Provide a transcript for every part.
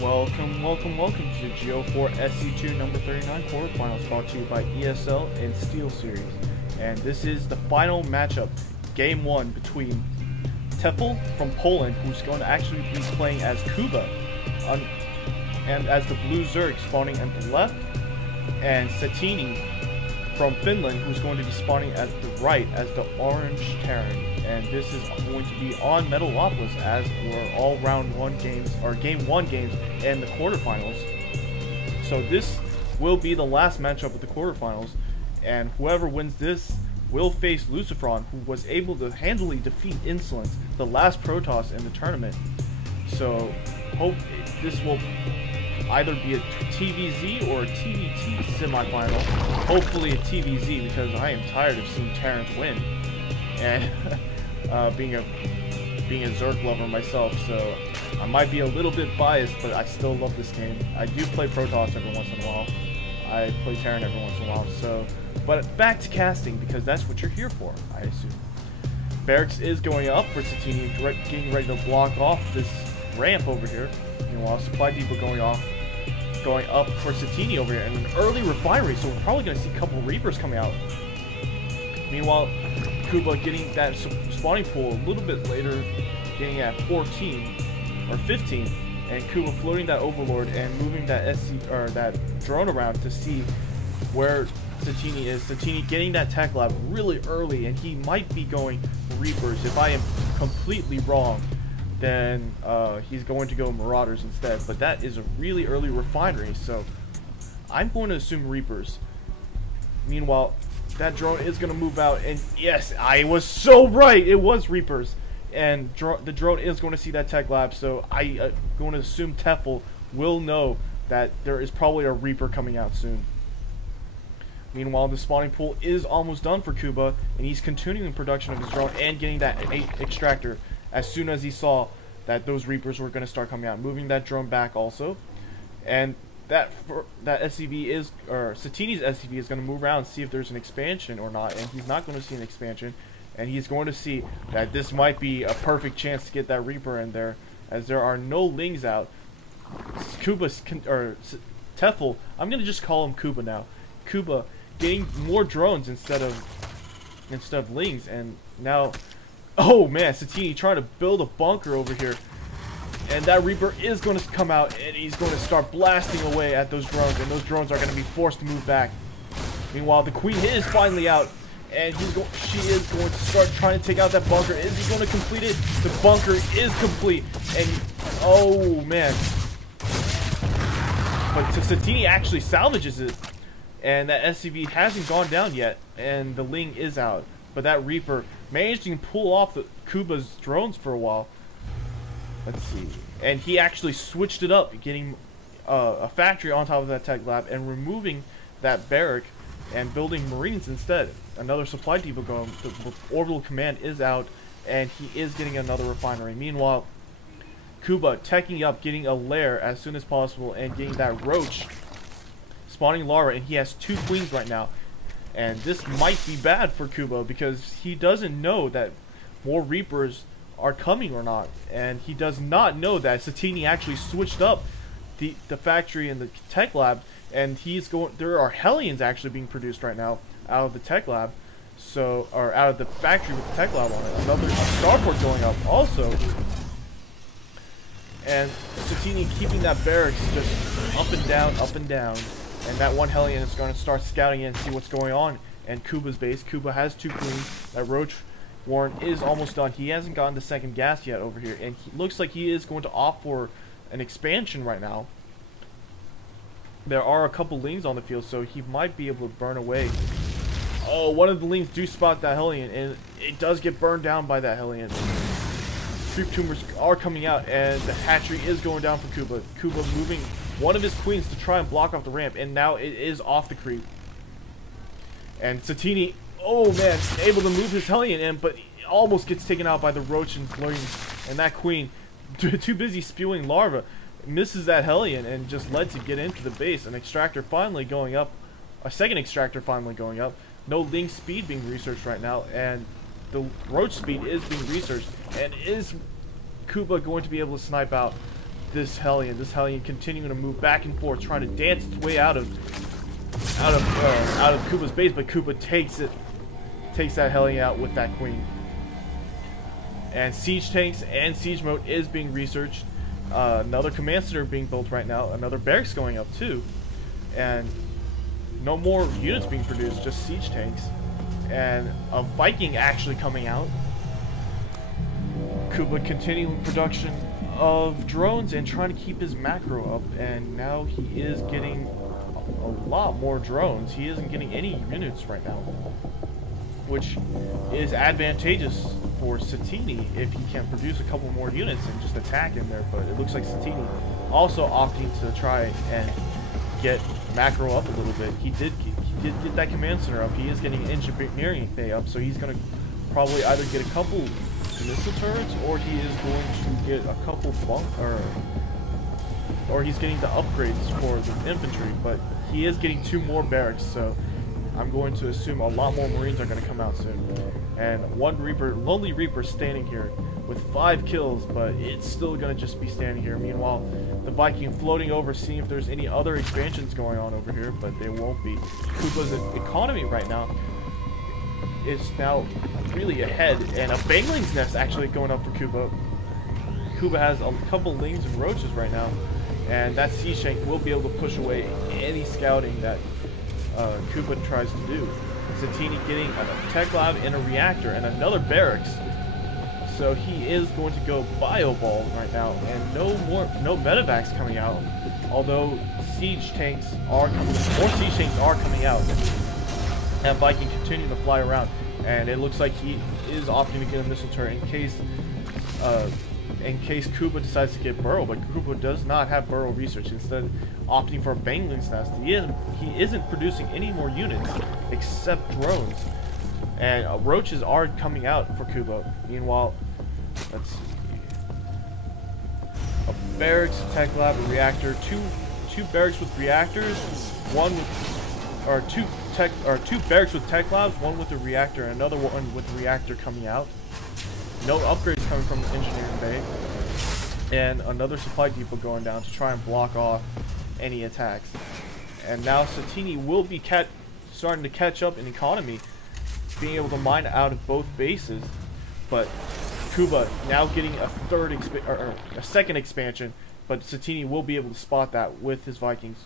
Welcome to the Go4SC2 number 39 quarterfinals, brought to you by ESL and Steel Series. And this is the final matchup, game 1, between Tefel from Poland, who's going to actually be playing as Kuba, and as the blue Zerg spawning at the left, and Satiini from Finland, who's going to be spawning at the right as the orange Terran. And this is going to be on Metalopolis, as we're all round 1 games, or game 1 games, in the quarterfinals. So this will be the last matchup of the quarterfinals, and whoever wins this will face Lucifron, who was able to handily defeat Insolence, the last Protoss in the tournament. So hope this will either be a TVZ or a TVT semifinal. Hopefully a TVZ, because I am tired of seeing Terrans win. And being a Zerg lover myself, so I might be a little bit biased, but I still love this game. I do play Protoss every once in a while. I play Terran every once in a while. So, but back to casting, because that's what you're here for, I assume. Barracks is going up for Satiini, getting ready to block off this ramp over here. Meanwhile, Supply Depot going up for Satiini over here, and an early refinery, so we're probably going to see a couple Reapers coming out. Meanwhile, Kuba getting that spawning pool a little bit later, getting at 14 or 15, and Kuba floating that Overlord and moving that that drone around to see where Satiini is. Satiini getting that tech lab really early, and he might be going Reapers. If I am completely wrong, then he's going to go Marauders instead. But that is a really early refinery, so I'm going to assume Reapers. Meanwhile, that drone is going to move out, and yes, I was so right. It was Reapers, and the drone is going to see that tech lab, so I'm going to assume Tefel will know that there is probably a Reaper coming out soon. Meanwhile, the spawning pool is almost done for Kuba, and he's continuing production of his drone and getting that extractor as soon as he saw that those Reapers were going to start coming out, moving that drone back also. And that SCV is, or Satiini's SCV is going to move around and see if there's an expansion or not, and he's not going to see an expansion, and he's going to see that this might be a perfect chance to get that Reaper in there, as there are no Lings out. Tefel, I'm going to just call him Kuba now. Kuba getting more drones instead of Lings, and now, oh man, Satiini trying to build a bunker over here. And that Reaper is going to come out, and he's going to start blasting away at those drones, and those drones are going to be forced to move back. Meanwhile, the Queen is finally out, and she is going to start trying to take out that bunker. Is he going to complete it? The bunker is complete, and oh man. But Satiini actually salvages it, and that SCV hasn't gone down yet, and the Ling is out. But that Reaper managed to pull off the Kuba's drones for a while. Let's see. And he actually switched it up, getting a factory on top of that tech lab and removing that barrack and building Marines instead. Another supply depot going. The orbital command is out, and he is getting another refinery. Meanwhile, Kuba teching up, getting a lair as soon as possible, and getting that roach spawning larva, and he has 2 queens right now. And this might be bad for Kuba, because he doesn't know that more Reapers are coming or not, and he does not know that Satiini actually switched up the factory and the tech lab, and there are Hellions actually being produced right now out of the tech lab, so, or out of the factory with the tech lab on it. Another starport going up also, and Satiini keeping that barracks just up and down, and that one Hellion is going to start scouting in and see what's going on. And Kuba's base, Kuba has 2 queens. That Roach Warren is almost done. He hasn't gotten the second gas yet over here, and he looks like he is going to opt for an expansion right now. There are a couple Lings on the field, so he might be able to burn away. Oh, one of the Lings do spot that Hellion, and it does get burned down by that Hellion. Creep tumors are coming out, and the hatchery is going down for Kuba. Kuba moving one of his queens to try and block off the ramp, and now it is off the creep. And Satiini, oh man, able to move his Hellion in, but he almost gets taken out by the Roach and Lings. And that Queen, too busy spewing larva, misses that Hellion and just lets it get into the base. An extractor finally going up, a second extractor finally going up. No Ling speed being researched right now, and the Roach speed is being researched. And is Kuba going to be able to snipe out this Hellion. This Hellion continuing to move back and forth, trying to dance its way out of Kuba's base, but Kuba takes that Hellion out with that Queen. And siege tanks and siege mode is being researched. Another command center being built right now. Another barracks going up too, and no more units being produced, just siege tanks. And a Viking actually coming out. Kuba continuing production of drones and trying to keep his macro up, and now he is getting a lot more drones. He isn't getting any units right now, which is advantageous for Satiini if he can produce a couple more units and just attack in there. But it looks like Satiini also opting to try and get macro up a little bit. He did get that command center up. He is getting engineering thing up, so he's going to probably either get a couple missile turrets, or he is going to get a couple or he's getting the upgrades for the infantry. But he is getting 2 more barracks, so I'm going to assume a lot more Marines are going to come out soon. And one Reaper, Lonely Reaper, standing here with 5 kills, but it's still going to just be standing here. Meanwhile, the Viking floating over, seeing if there's any other expansions going on over here, but there won't be. Kuba's economy right now is now really ahead, and a Bangling's Nest actually going up for Kuba. Kuba has a couple Lings and Roaches right now, and that Siege Tank will be able to push away any scouting that Kuba tries to do. Satiini getting a tech lab and a reactor and another barracks, so he is going to go bio ball right now, and no medevacs coming out. Although siege tanks are coming, more siege tanks are coming out, and Viking continuing to fly around, and it looks like he is opting to get a missile turret in case Kuba decides to get Burrow, but Kuba does not have Burrow research. Instead, opting for a Bangling's Nest. He isn't producing any more units except drones, and Roaches are coming out for Kuba. Meanwhile, let's see, a barracks, tech lab, a reactor, two barracks with reactors, two barracks with tech labs, one with a reactor, and another one with a reactor coming out. No upgrades coming from the engineering bay, and another supply depot going down to try and block off any attacks. And now Satiini will be starting to catch up in economy, being able to mine out of both bases. But Kuba now getting a second expansion, but Satiini will be able to spot that with his Vikings.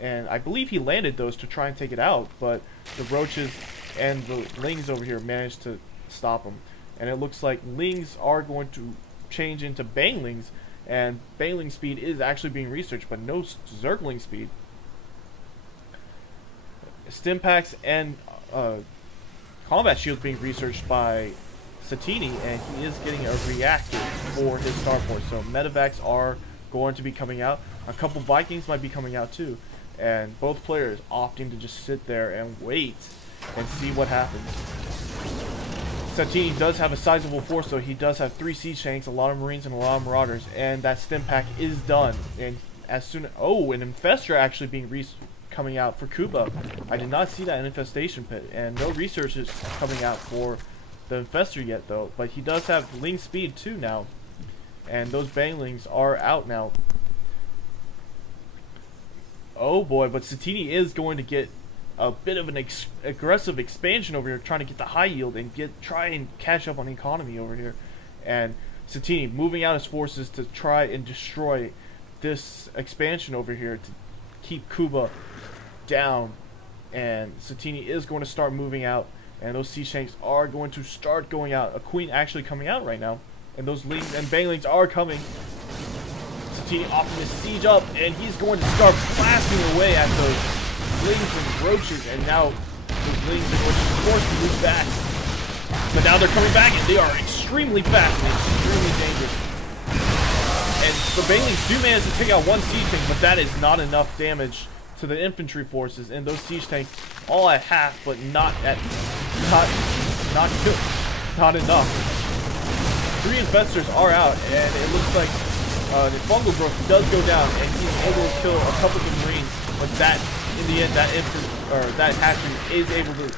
And I believe he landed those to try and take it out, but the Roaches and the Lings over here managed to stop him. And it looks like Lings are going to change into Banglings, and Bangling speed is actually being researched, but no Zergling speed. Stim packs and combat shields being researched by Satiini, and he is getting a reactor for his starport. So medevacs are going to be coming out. A couple Vikings might be coming out too, and both players opting to just sit there and wait and see what happens. Satiini does have a sizable force, though. He does have 3 siege tanks, a lot of Marines, and a lot of Marauders, and that stim pack is done. And as soon as, an Infestor actually being coming out for Kuba. I did not see that infestation pit, and no research is coming out for the Infestor yet, though. But he does have Ling speed too now, and those Banglings are out now. Oh boy, but Satiini is going to get a bit of an aggressive expansion over here, trying to get the high yield and try and catch up on the economy over here. And Satiini moving out his forces to try and destroy this expansion over here to keep Kuba down. And Satiini is going to start moving out, and those siege tanks are going to start going out. A Queen actually coming out right now, and those Lings and Banglings are coming. Satiini opting to siege up, and he's going to start blasting away at those Lings and Roaches, and now those Lings are going to be forced to move back. But now they're coming back, and they are extremely fast and extremely dangerous. And the Banglings do manage to take out one siege tank, but that is not enough damage to the infantry forces, and those siege tanks all at half, but not good, not enough. 3 infestors are out, and it looks like the fungal growth does go down, and he's able to kill a couple of the Marines, but that, in the end, that hatchery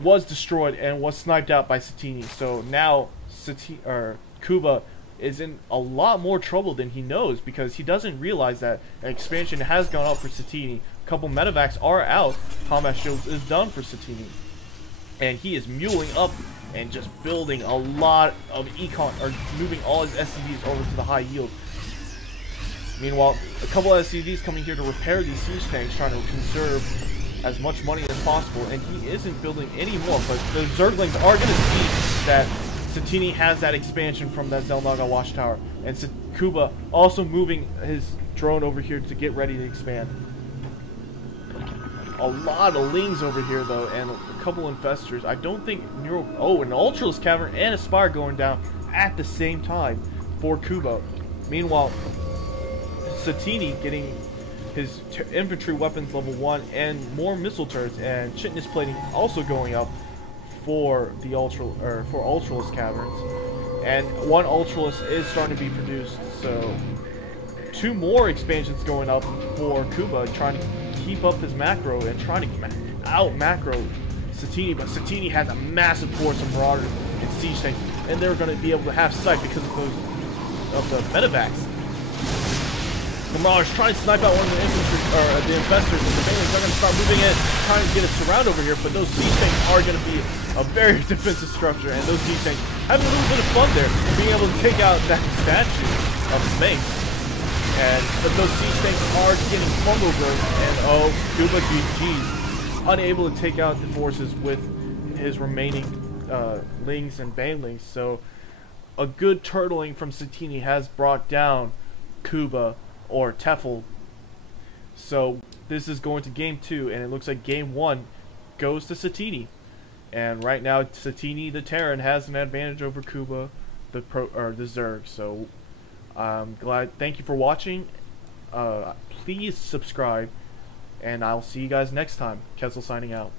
was destroyed and was sniped out by Satiini. So now Kuba is in a lot more trouble than he knows, because he doesn't realize that an expansion has gone up for Satiini. A couple medevacs are out. Combat shields is done for Satiini. And he is muling up and just building a lot of econ, or moving all his SCVs over to the high yield. Meanwhile, a couple of SCVs coming here to repair these siege tanks, trying to conserve as much money as possible, and he isn't building any more, but the Zerglings are going to see that Satiini has that expansion from that xel'naga watchtower, and Kuba also moving his drone over here to get ready to expand. A lot of Lings over here though, and a couple infestors. I don't think an Ultralist Cavern and a Spire going down at the same time for Kuba. Meanwhile, Satiini getting his infantry weapons level 1 and more missile turrets, and Chitness plating also going up for the Ultralist Caverns, and one Ultralist is starting to be produced. So 2 more expansions going up for Kuba, trying to keep up his macro and trying to out macro Satiini, but Satiini has a massive force of Marauders and Siege Tanks, and they're going to be able to have sight because of the medevacs. The Marauders trying to snipe out one of the infantry, or the infestors, and the Banelings are going to start moving in, trying to get a surround over here, but those siege tanks are going to be a very defensive structure, and those siege tanks having a little bit of fun there, being able to take out that statue of Meng. But those siege tanks are getting fumble growth, and oh, Kuba GG's unable to take out the forces with his remaining Lings and Banelings. So a good turtling from Satiini has brought down Kuba, or Tefel. So this is going to game 2, and it looks like game 1 goes to Satiini. And right now, Satiini the Terran has an advantage over Kuba the Zerg. So I'm glad. Thank you for watching. Please subscribe, and I'll see you guys next time. Kessel signing out.